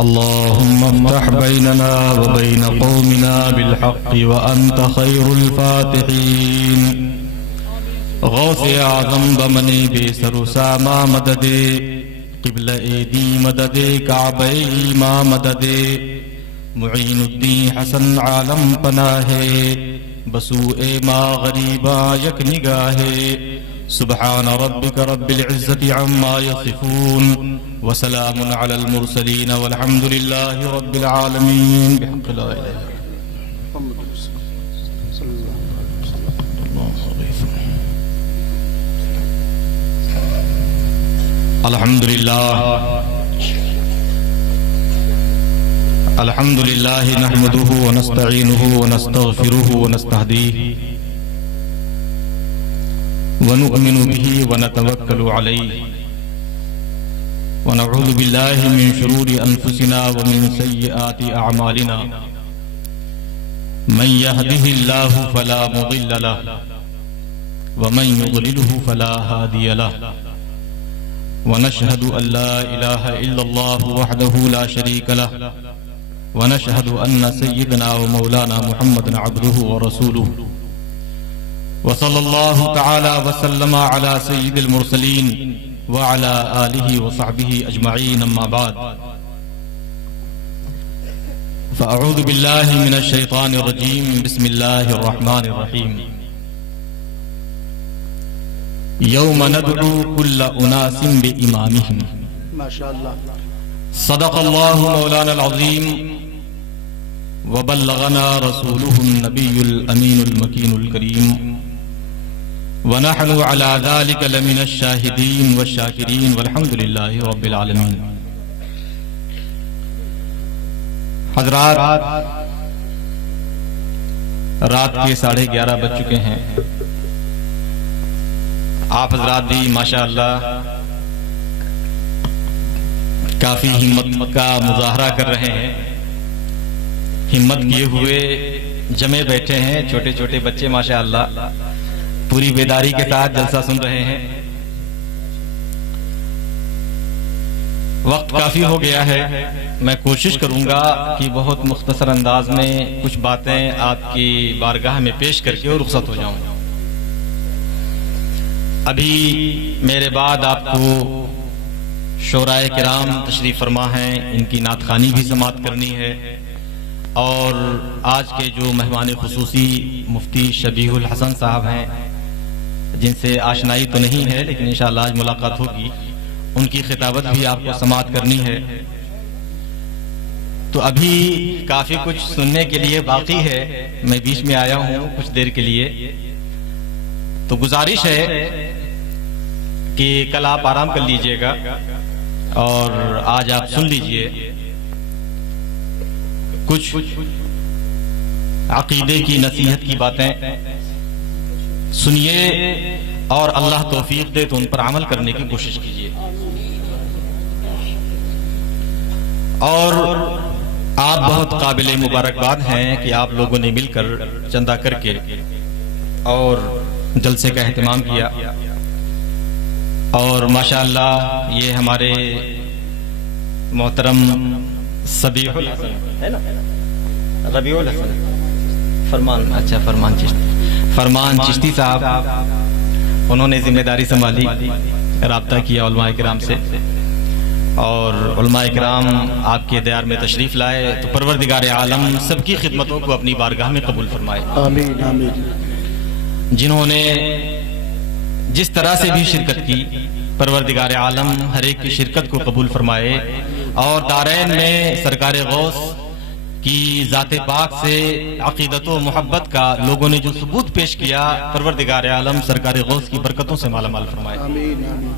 اللهم افتح بيننا وبين قومنا بالحق وأنت خير الفاتحين غوث اعظم بمنی بے سر و ساما مدد قبل ایدی مدد کعبہ ما مدد معین الدین حسن عالم پناہ بسوء ما غریبا یک نگاہ سبحان ربك رب العزة عما يصفون وسلام على المرسلين والحمد لله رب العالمين بحق لا إله إلا الله. الحمد لله نحمده ونستعينه ونستغفره ونستهديه ونؤمن به ونتوكل عليه ونعوذ بالله من شرور أنفسنا ومن سيئات أعمالنا من يهده الله فلا مضل له ومن يضلله فلا هادي له ونشهد أن لا إله إلا الله وحده لا شريك له ونشهد أن سيدنا ومولانا محمد عبده ورسوله وصلى الله تعالى وسلم على سيد المرسلين وعلى آله وصحبه أجمعين أما بعد فأعوذ بالله من الشيطان الرجيم بسم الله الرحمن الرحيم يوم ندعو كل أناس بإمامهم ما شاء الله. صدق الله مولانا العظيم وبلغنا رسوله النبي الأمين المكين الكريم ونحن على ذلك لمن الشاهدين والشاكرين والحمد لله رب العالمين. حضرات رات کے 11:30 بج چکے ہیں. آپ حضرات بھی ماشاءاللہ کافی ہمت کا مظاہرہ کر رہے ہیں. ہمت کیے ہوئے جمے بیٹھے ہیں. چھوٹے چھوٹے بچے ماشاءاللہ پوری بیداری کے ساتھ جلسہ سن رہے ہیں. وقت کافی ہو گیا ہے. میں کوشش کروں گا کہ بہت مختصر انداز میں کچھ باتیں آپ کی بارگاہ میں پیش کر کے اور رخصت ہو جاؤں. ابھی میرے بعد آپ کو شعراء کرام تشریف فرما ہیں. ان کی نعت خوانی بھی سماعت کرنی ہے. اور آج کے جو مہمان خصوصی مفتی شبیح الحسن صاحب ہیں جن سے آشنائی تو نہیں ہے لیکن انشاءاللہ آج ملاقات ہوگی. ان کی خطابت بھی آپ کو سماعت کرنی ہے. تو ابھی کافی کچھ سننے کے لیے باقی ہے. میں بیچ میں آیا ہوں کچھ دیر کے لیے. تو گزارش ہے کہ کل آپ آرام کر لیجئے گا اور آج آپ سن لیجئے. کچھ عقیدے کی نصیحت کی باتیں سنیے اور اللہ توفیق دے تو ان پر عمل کرنے کی کوشش کیجیے. اور آپ بہت قابل مبارکباد ہیں کہ آپ لوگوں نے مل کر چندہ کر کے اور جلسے کا اہتمام کیا. اور ماشاءاللہ یہ ہمارے محترم سبیح الحسن ہے نا ربیع الحسن فرمان چشتی صاحب انہوں نے ذمہ داری سنبھالی. رابطہ کیا علماء کرام سے اور علماء کرام آپ کے دیار میں تشریف لائے. تو پروردگار عالم سب کی خدمتوں کو اپنی بارگاہ میں قبول فرمائے. آمین آمین. جنہوں نے جس طرح سے بھی شرکت کی پروردگار عالم ہر ایک کی شرکت کو قبول فرمائے. اور دارین میں سرکار غوث کی ذات پاک سے عقیدت و محبت کا لوگوں نے جو ثبوت پیش کیا پروردگار عالم سرکار غوث کی برکتوں سے مالا مال فرمائے. آمین آمین.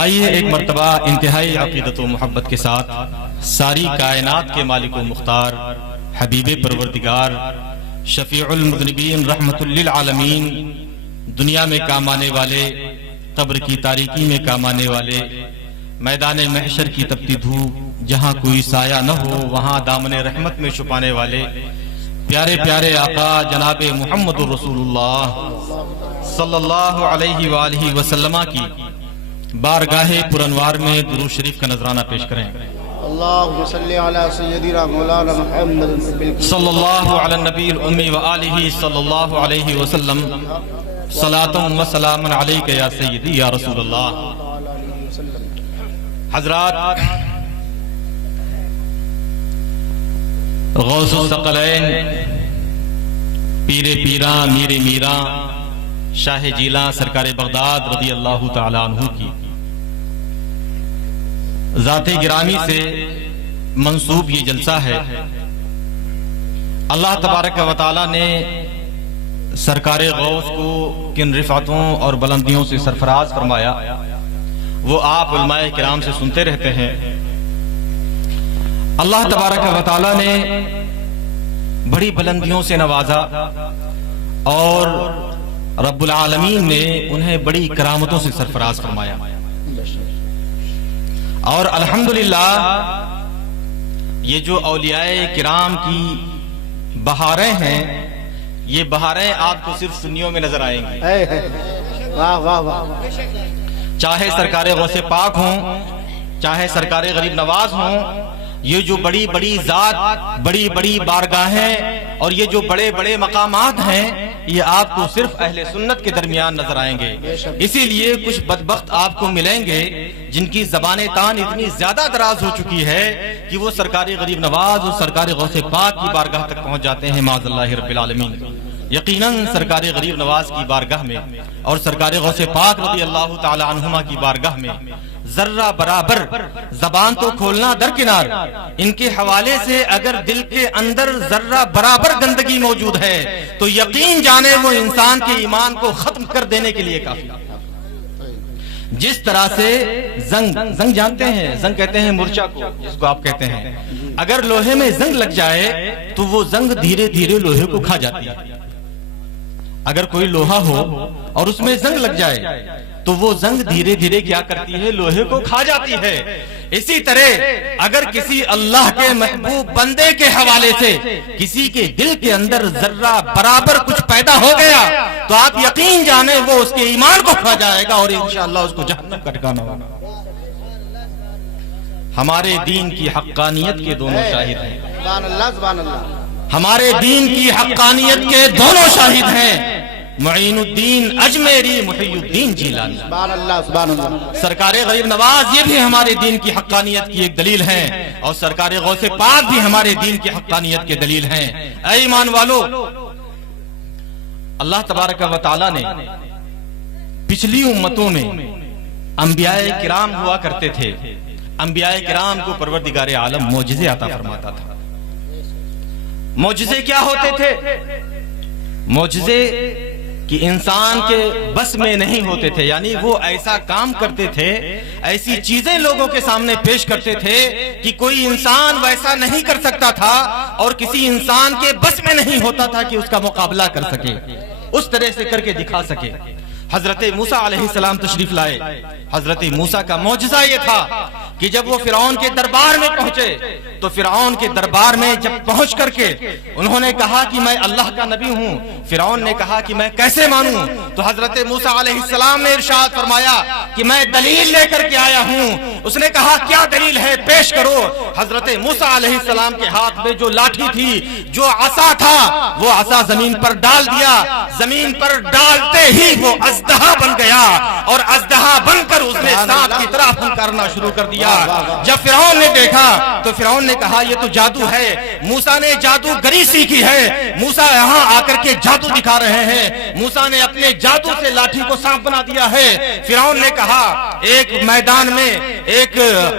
آئیے ایک مرتبہ انتہائی عقیدت و محبت کے ساتھ ساری کائنات کے مالک و مختار حبیب پروردگار شفیع المذنبین رحمت للعالمین دنیا میں کام آنے والے قبر کی تاریکی میں کام آنے والے میدان محشر کی تپتی دھوپ جہاں کوئی سایہ نہ ہو وہاں دامن رحمت میں چھپانے والے پیارے پیارے آقا جناب محمد رسول اللہ صلی اللہ علیہ وآلہ وسلم کی بارگاہ پرانوار میں درود شریف کا نذرانہ پیش کریں. اللهم صل على سيدنا مولانا محمد صلی اللہ علی النبی الامی وآلہ صلی اللہ علیہ وسلم صلاۃ و سلام علیک یا سیدی یا رسول اللہ۔ حضرات، غوث الثقلین، پیر پیراں میر میراں شاہ جیلاں سرکار بغداد رضی اللہ تعالی عنہ کی ذات گرامی سے منسوب یہ جلسہ ہے۔ اللہ تبارک و تعالی نے سرکار غوث کو کن رفعتوں اور بلندیوں سے سرفراز فرمایا وہ آپ علماء کرام سے سنتے رہتے ہیں۔ اللہ تبارک و تعالی نے بڑی بلندیوں سے نوازا اور رب العالمین نے انہیں بڑی کرامتوں سے سرفراز فرمایا، اور الحمدللہ یہ جو اولیاء کرام کی بہاریں ہیں، یہ بہاریں آپ کو صرف سنیوں میں نظر آئیں گی، واہ واہ واہ، چاہے سرکار غوث پاک ہوں، چاہے سرکار غریب نواز ہوں۔ یہ جو بڑی بڑی ذات، بڑی بڑی بارگاہیں اور یہ جو بڑے بڑے مقامات ہیں، یہ آپ کو صرف اہل سنت کے درمیان نظر آئیں گے۔ اسی لیے کچھ بدبخت آپ کو ملیں گے جن کی زبان تان اتنی زیادہ دراز ہو چکی ہے کہ وہ سرکار غریب نواز اور سرکار غوث پاک کی بارگاہ تک پہنچ جاتے ہیں معاذ اللہ رب العالمین۔ یقیناً سرکار غریب نواز کی بارگاہ میں اور سرکار غوث پاک رضی اللہ تعالی عنہما کی بارگاہ میں ذرہ برابر زبان تو کھولنا درکنار، ان کے حوالے سے اگر دل کے اندر ذرہ برابر گندگی موجود ہے تو یقین جانے وہ انسان کے ایمان کو ختم کر دینے کے لیے کافی۔ جس طرح سے زنگ جانتے ہیں، زنگ کہتے ہیں مرچا کو، جس کو آپ کہتے ہیں، اگر لوہے میں زنگ لگ جائے تو وہ زنگ دھیرے دھیرے لوہے کو کھا جاتی ہے۔ اگر کوئی لوہا ہو اور اس میں زنگ لگ جائے تو وہ زنگ دھیرے دھیرے کیا کرتی ہے؟ لوہے کو کھا جاتی ہے۔ اسی طرح اگر کسی اللہ کے محبوب بندے کے حوالے سے کسی کے دل کے اندر ذرہ برابر کچھ پیدا ہو گیا تو آپ یقین جانیں وہ اس کے ایمان کو کھا جائے گا اور انشاءاللہ اس کو جہنم کا ٹھکانہ ہوگا۔ ہمارے دین کی حقانیت کے دونوں شاہد ہیں، سبحان اللہ سبحان اللہ، ہمارے دین کی حقانیت کے دونوں شاہد ہیں، معین الدین اجمیری، محی الدین جیلانی۔ سبحان اللہ سبحان اللہ، سرکار غریب نواز یہ بھی ہمارے دین کی حقانیت کی ایک دلیل ہیں، اور سرکار غوث پاک بھی ہمارے دین کی حقانیت کے دلیل ہیں۔ اے ایمان والو، اللہ تبارک و تعالی نے پچھلی امتوں میں انبیاء کرام ہوا کرتے تھے، انبیاء کرام کو پروردگار عالم معجزے عطا فرماتا تھا۔ معجزے کیا ہوتے تھے؟ معجزے کہ انسان کے بس میں نہیں ہوتے تھے، یعنی وہ ایسا کام کرتے تھے، ایسی چیزیں لوگوں کے سامنے پیش کرتے تھے کہ کوئی انسان ویسا نہیں کر سکتا تھا اور کسی انسان کے بس میں نہیں ہوتا تھا کہ اس کا مقابلہ کر سکے، اس طرح سے کر کے دکھا سکے۔ حضرت موسیٰ علیہ السلام تشریف لائے۔ حضرت موسیٰ کا معجزہ یہ تھا کہ جب وہ فرعون کے دربار میں پہنچے تو فرعون کے دربار میں جب پہنچ کر کے انہوں نے کہا کہ میں اللہ کا نبی ہوں، فرعون نے کہا کہ میں کیسے مانوں؟ تو حضرت موسیٰ علیہ السلام نے ارشاد فرمایا کہ میں دلیل لے کر کے آیا ہوں۔ اس نے کہا کیا دلیل ہے؟ پیش کرو۔ حضرت موسیٰ علیہ السلام کے ہاتھ میں جو لاٹھی تھی، جو عصا تھا، وہ عصا زمین پر ڈال دیا۔ زمین پر ڈالتے ہی وہ اژدہا بن گیا اور اژدہا بن کر اس نے سانپ کی طرح پھنکارنا شروع کر دیا۔ جب فرعون نے دیکھا تو فرعون نے کہا یہ تو جادو ہے، موسیٰ نے جادوگری سیکھی ہے، موسیٰ یہاں آ کر کے جادو دکھا رہے ہیں، موسیٰ نے اپنے جادو سے لاٹھی کو سانپ بنا دیا ہے۔ فرعون نے کہا ایک میدان میں ایک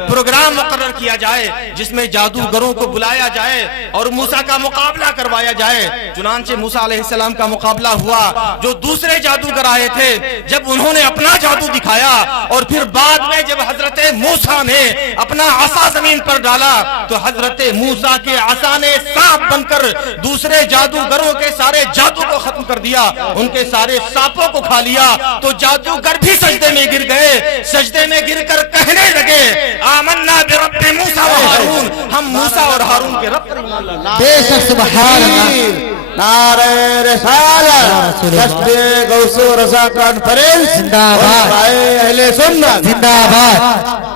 پروگرام مقرر کیا جائے جس میں جادوگروں کو بلایا جائے اور موسیٰ کا مقابلہ کروایا جائے۔ چنانچہ موسیٰ علیہ السلام کا مقابلہ ہوا۔ جو دوسرے جادوگر آئے تھے جب انہوں نے اپنا جادو دکھایا اور پھر بعد میں جب حضرت موسیٰ نے اپنا عصا زمین پر ڈالا تو حضرت موسیٰ کے عصا نے سانپ بن کر دوسرے جادوگروں کے سارے جادو کو ختم کر دیا، ان کے سارے سانپوں کو کھا لیا۔ تو جادوگر بھی سجدے میں گر گئے، سجدے میں گر کر کہنے لگے آمنا برب موسیٰ و ہارون، ہم موسیٰ اور ہارون کے رب پر ایمان لاتے ہیں۔ بے شک سبحان اللہ، نعرہ رسالت، دست غوث و رضا کانفرنس زندہ باد، اہل سنت زندہ باد۔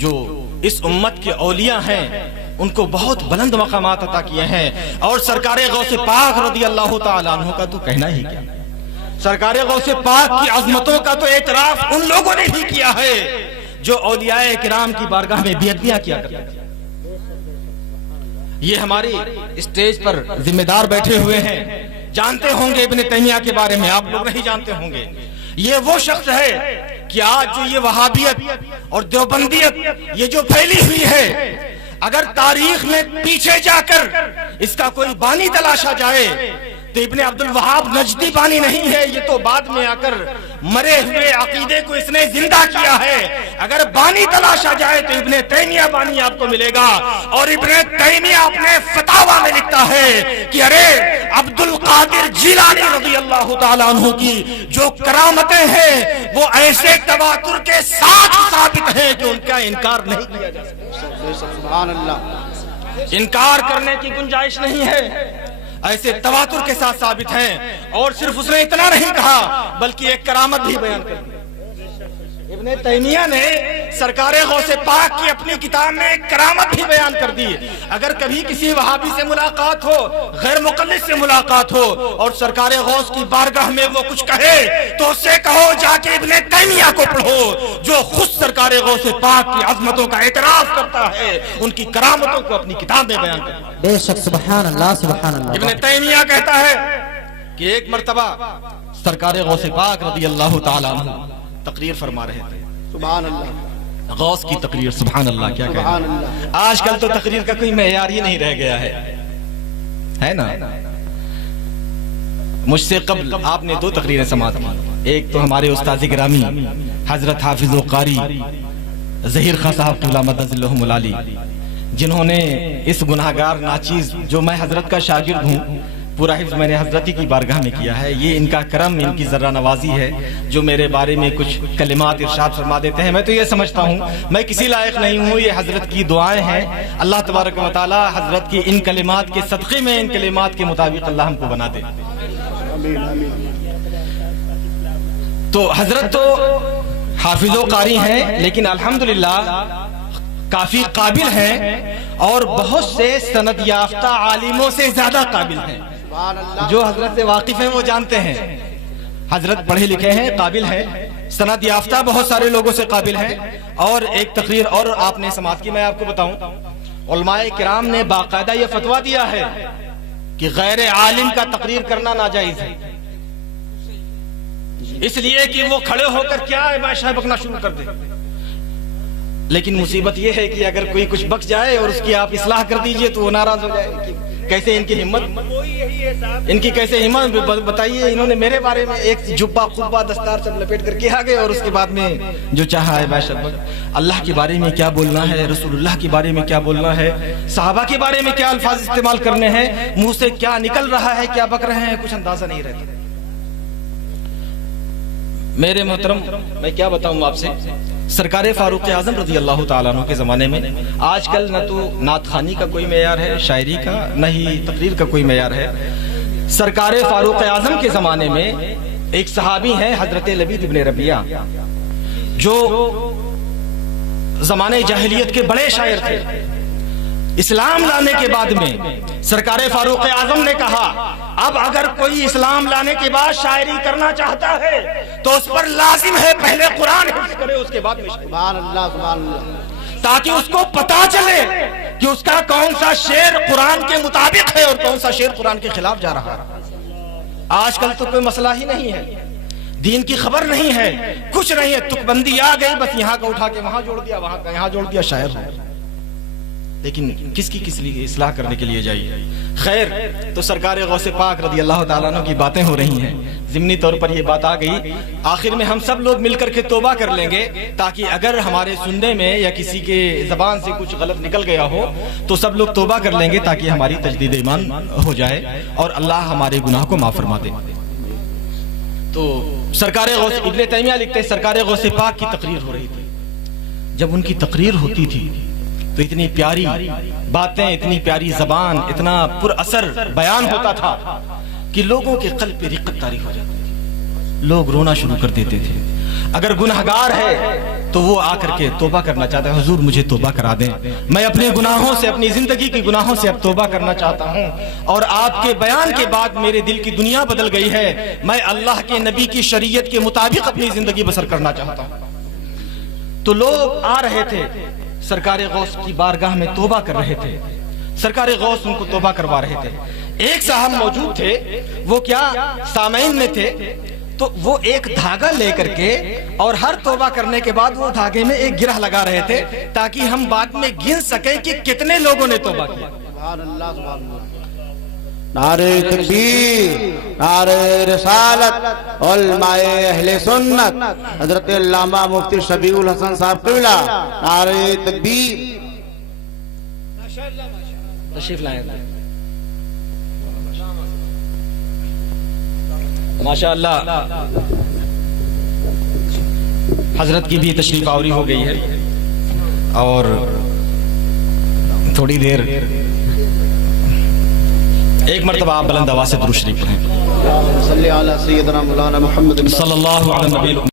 جو اس امت کے اولیاء ہیں ان کو بہت بلند مقامات عطا کیے ہیں، اور سرکار غوث پاک رضی اللہ تعالیٰ عنہ کا تو کہنا ہی کیا، سرکار غوث پاک کی عظمتوں کا تو اعتراف ان لوگوں نے ہی کیا ہے جو اولیاء کرام کی بارگاہ میں بیعتیاں کیا کرتے تھے۔ یہ ہماری اسٹیج پر ذمہ دار بیٹھے ہوئے ہیں، جانتے ہوں گے ابن تیمیہ کے بارے میں، آپ لوگ نہیں جانتے ہوں گے۔ یہ وہ شخص ہے کہ آج جو یہ وہابیت اور دیوبندیت یہ جو پھیلی ہوئی ہے، اگر تاریخ میں پیچھے جا کر اس کا کوئی بانی تلاشا جائے تو ابن عبد الوہاب نجدی بانی نہیں ہے، یہ تو بعد میں آ کر مرے ہوئے عقیدے کو اس نے زندہ کیا ہے۔ اگر بانی تلاشا جائے تو ابن تیمیہ بانی آپ کو ملے گا، اور ابن تیمیہ اپنے فتاوی میں لکھتا ہے کہ ارے عبد القادر جیلانی رضی اللہ تعالیٰ عنہ کی جو کرامتیں ہیں وہ ایسے تواتر کے ساتھ ثابت ہیں کہ ان کا انکار نہیں کیا جا سکتا، سبحان اللہ، انکار کرنے کی گنجائش نہیں ہے، ایسے تواتر کے ساتھ ثابت ہیں۔ اور صرف اس نے اتنا نہیں کہا بلکہ ایک کرامت بھی بیان کر دی۔ ابن تیمیہ نے سرکار غوث پاک کی اپنی کتاب میں ایک کرامت بھی بیان کر دی۔ اگر کبھی کسی وہابی سے ملاقات ہو، غیر مقلد سے ملاقات ہو، اور سرکار غوث کی بارگاہ میں وہ کچھ کہے تو اس سے کہو جا کے ابن تیمیہ کو پڑھو جو خود سرکار غوث پاک کی عظمتوں کا اعتراف کرتا ہے، ان کی کرامتوں کو اپنی کتاب میں بیان کرتا ہے۔ بے شک، سبحان اللہ سبحان اللہ۔ ابن تیمیہ کہتا ہے کہ ایک مرتبہ سرکار غوث پاک رضی اللہ تعالیٰ عنہ تقریر فرما رہے تھے، سبحان اللہ، غوث کی تقریر، سبحان اللہ، کیا کہنا۔ سبحان اللہ۔ آج کل تو تقریر کا کوئی معیار ہی نہیں رہ گیا ہے نا۔ مجھ سے قبل آپ نے 2 تقریریں سماعت کی، ایک تو ہمارے استاد گرامی حضرت حافظ و قاری ظہیر خان صاحب قبلہ مدد اللہم العالی، جنہوں نے اس گناہگار ناچیز جو میں حضرت کا شاگرد ہوں، پورا حفظ میں نے حضرت کی بارگاہ میں کیا ہے، یہ ان کا کرم، ان کی ذرہ نوازی ہے جو میرے بارے میں کچھ کلمات ارشاد فرما دیتے ہیں۔ میں تو یہ سمجھتا ہوں میں کسی لائق نہیں ہوں، یہ حضرت کی دعائیں ہیں۔ اللہ تبارک و تعالی حضرت کی ان کلمات کے صدقے میں ان کلمات کے مطابق اللہ ہم کو بنا دے۔ تو حضرت تو حافظ و قاری ہیں، لیکن الحمدللہ کافی قابل ہیں، اور بہت سے سند یافتہ عالموں سے زیادہ قابل ہیں۔ جو حضرت سے واقف ہیں وہ جانتے ہیں، حضرت پڑھے لکھے ہیں، قابل ہیں، سند یافتہ بہت سارے لوگوں سے قابل ہیں۔ اور ایک تقریر اور آپ نے سماعت کی، میں آپ کو بتاؤں، علماء کرام نے باقاعدہ یہ فتویٰ دیا ہے کہ غیر عالم کا تقریر کرنا ناجائز ہے، اس لیے کہ وہ کھڑے ہو کر کیا ماشاء بکنا شروع کر دے۔ لیکن مصیبت یہ ہے کہ اگر کوئی کچھ بک جائے اور اس کی آپ اصلاح کر دیجئے تو وہ ناراض ہو جائے۔ کیسے ان کی ہمت، ان کی کیسے ہمت بتائیے۔ انہوں نے میرے بارے میں ایک جبہ قبہ دستار سب لپیٹ کر کے آگے، اور اس کے بعد میں جو چاہا ہے باشد اللہ کے بارے میں کیا بولنا ہے، رسول اللہ کے بارے میں کیا بولنا ہے، صحابہ کے بارے میں کیا الفاظ استعمال کرنے ہیں، منہ سے کیا نکل رہا ہے، کیا بک رہے ہیں، کچھ اندازہ نہیں رہتا۔ میرے محترم، میں کیا بتاؤں آپ سے، سرکار فاروق اعظم رضی اللہ تعالیٰ عنہ کے زمانے میں آج کل نہ تو نعت خوانی کا کوئی معیار ہے، شاعری کا، نہ ہی تقریر کا کوئی معیار ہے۔ سرکار فاروق اعظم کے زمانے میں ایک صحابی ہیں حضرت لبید ابن ربیعہ، جو زمانے جاہلیت کے بڑے شاعر تھے۔ اسلام لانے کے بعد میں سرکار فاروق اعظم نے کہا اب اگر کوئی اسلام لانے کے بعد شاعری کرنا چاہتا ہے تو اس پر لازم ہے پہلے قرآن حفظ کرے، اس کے بعد میں سبحان اللہ، سبحان اللہ، تاکہ اس کو پتا چلے کہ اس کا کون سا شعر قرآن کے مطابق ہے اور کون سا شعر قرآن کے خلاف جا رہا ہے۔ آج کل تو کوئی مسئلہ ہی نہیں ہے، دین کی خبر نہیں ہے، کچھ نہیں ہے، تک بندی آ گئی، بس یہاں کا اٹھا کے وہاں جوڑ دیا، وہاں کا یہاں جوڑ دیا، شاعر ہے۔ لیکن کس لیے اصلاح کرنے کے لیے جائیے۔ خیر، تو سرکار غوث پاک رضی اللہ تعالیٰ عنہ کی باتیں ہو رہی ہیں، ضمنی طور پر یہ بات آ گئی، آخر میں ہم سب لوگ مل کر کے توبہ کر لیں گے، تاکہ اگر ہمارے سننے میں یا کسی کے زبان سے کچھ غلط نکل گیا ہو تو سب لوگ توبہ کر لیں گے، تاکہ ہماری تجدید ایمان ہو جائے اور اللہ ہمارے گناہ کو معاف فرما دے۔ تو سرکار غوث، ابن تیمیہ لکھتے ہیں سرکار غوث پاک کی تقریر ہو رہی تھی، جب ان کی تقریر ہوتی تھی تو اتنی پیاری باتیں، اتنی پیاری زبان، اتنا پر اثر بیان ہوتا تھا کہ لوگوں کے قلب پہ رقت طاری ہو جاتی تھی، لوگ رونا شروع کر دیتے تھے، اگر گناہگار ہے تو وہ آ کر کے توبہ کرنا چاہتا ہے، حضور مجھے توبہ کرا دیں، میں اپنے گناہوں سے، اپنی زندگی کے گناہوں سے اب توبہ کرنا چاہتا ہوں، اور آپ کے بیان کے بعد میرے دل کی دنیا بدل گئی ہے، میں اللہ کے نبی کی شریعت کے مطابق اپنی زندگی بسر کرنا چاہتا ہوں۔ تو لوگ آ رہے تھے سرکار غوث کی بارگاہ میں توبہ کر رہے تھے، سرکار غوث ان کو توبہ کروا رہے تھے۔ ایک صاحب موجود تھے، وہ کیا سامعین میں تھے، تو وہ ایک دھاگا لے کر کے اور ہر توبہ کرنے کے بعد وہ دھاگے میں ایک گرہ لگا رہے تھے تاکہ ہم بعد میں گن سکیں کہ کتنے لوگوں نے توبہ کیا۔ سبحان اللہ سبحان اللہ۔ نعرہ تکبیر، نعرہ رسالت، علماء اہل سنت حضرت علامہ مفتی شفیع الحسن صاحب قبلہ، نعرہ تکبیر۔ تشریف لائیں ماشاءاللہ، حضرت کی بھی تشریف آوری ہو گئی ہے، اور تھوڑی دیر ایک مرتبہ آپ بلند آواز سے درود شریف پڑھیں۔ صلی علی سیدنا مولانا محمد صلی اللہ علیہ وسلم۔